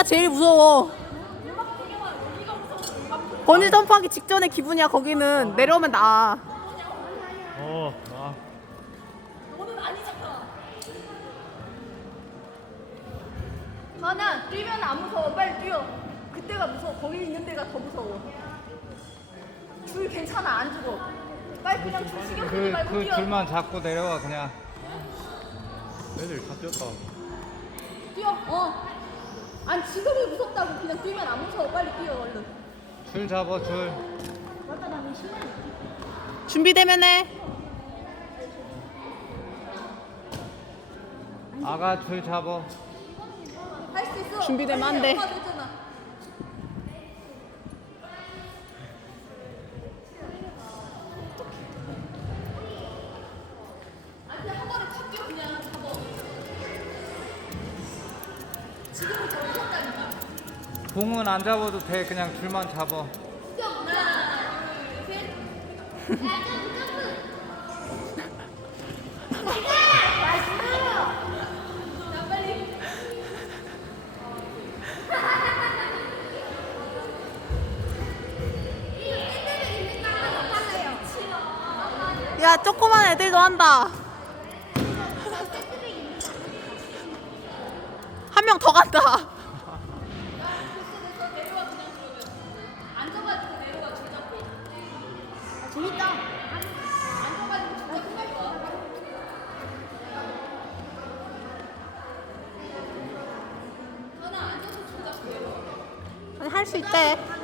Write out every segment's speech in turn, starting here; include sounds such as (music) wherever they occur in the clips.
진짜 제일 무서워. 번지 점프하기 직전의 기분이야. 거기는 내려오면 나. 어, 아, 하나 뛰면 안 무서워. 빨리 뛰어. 그때가 무서워. 거기 있는 데가 더 무서워. 줄 괜찮아. 안 죽어. 빨리 그냥 줄 신경 쓰지 그, 말고 그 뛰어. 줄만 잡고 내려와 그냥 애들 다 뛰었다. 뛰어. 어. 아니 지금이 무섭다고 그냥 뛰면 안 무서워. 빨리 뛰어 얼른. 줄 잡아 줄 준비되면 해. 아가 줄 잡아 할 수 있어. 준비되면 안 돼. 엄마 됐잖아. 공은 안 잡아도 돼 그냥 줄만 잡아. 야, 조그만 애들도 한다. 한 명 더 간다. 앉아가지고 진짜 끝날 거야. 전화 앉아서 진짜 배워. 할 수 있대.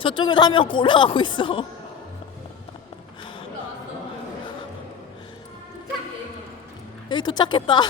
저쪽에도 한 명 올라가고 있어. 여기 도착했다.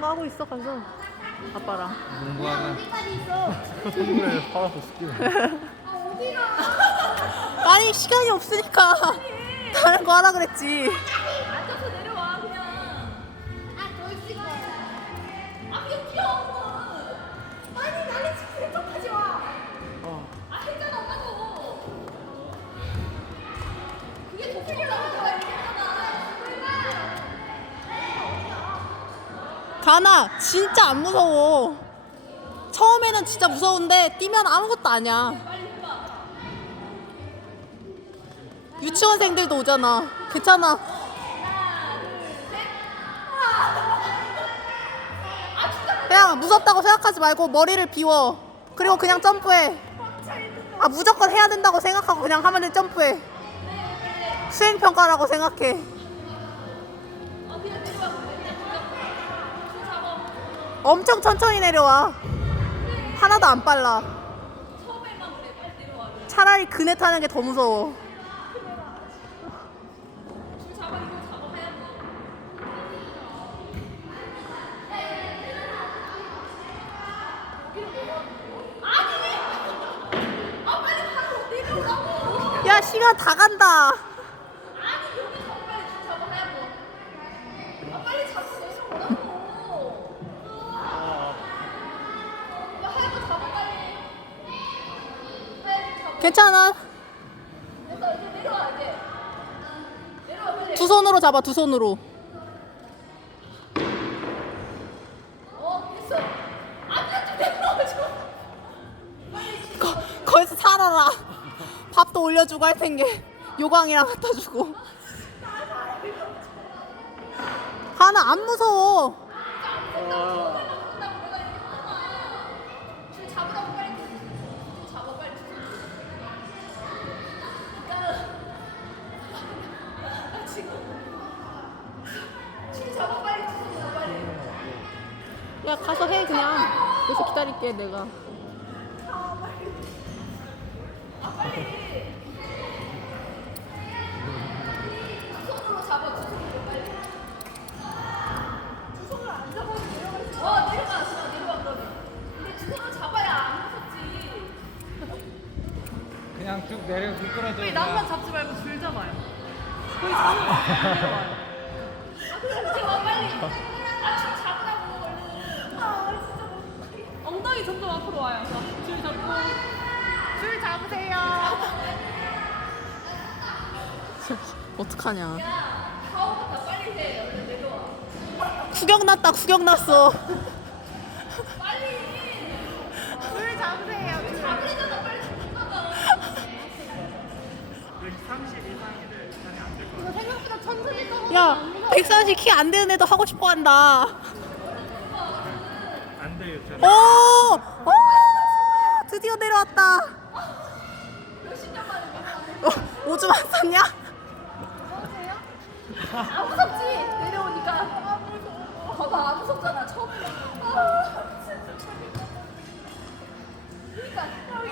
딴거 하고 있어 가서 아빠랑. 공부하면 동물에 살아서 스키는. 아니 시간이 없으니까 다른 거 하라 그랬지. 가나 진짜 안 무서워. 처음에는 진짜 무서운데 뛰면 아무것도 아니야. 유치원생들도 오잖아. 괜찮아. 그냥 무섭다고 생각하지 말고 머리를 비워. 그리고 그냥 점프해. 아 무조건 해야 된다고 생각하고 그냥 하면 돼 점프해. 수행 평가라고 생각해. 엄청 천천히 내려와. 하나도 안 빨라. 차라리 그네 타는 게 더 무서워. 야 시간 다 간다. 빨리 잡고 내서 오라고. 야, 하얀 거 잡아, 빨리. 하얀 거 잡아. 괜찮아. 두 손으로 잡아 두 손으로. 거기서 살아라. 밥도 올려주고 할 텐게 요광이랑 갖다 주고 하나 안 무서워 줄 여기서 기다릴게 내가 그냥 쭉 내려 미끄러져. 왜 낭만 잡지 말고 줄 잡아요. 거기 내려와요. (laughs) 아 그래 잡아 빨리 아줄 점점 앞으로 와요. 자, 줄 잡고. 줄 잡으세요. (laughs) 어떡하냐 가오부터 빨리 해 얼른 내려와 구경 났다 구경 났어 빨리 줄 잡으세요. 줄. 잡으래잖아 빨리 잡아봐 이거 생각보다 천천히 떠서 야140키 안 되는 애도 하고 싶어 한다. 오! 오! 드디어 내려왔다 만에 어, 오줌 안 쌌냐? 안 무섭지? 내려오니까 아 봐봐 안 무섭잖아 처음에 아 진짜 그러니까 여기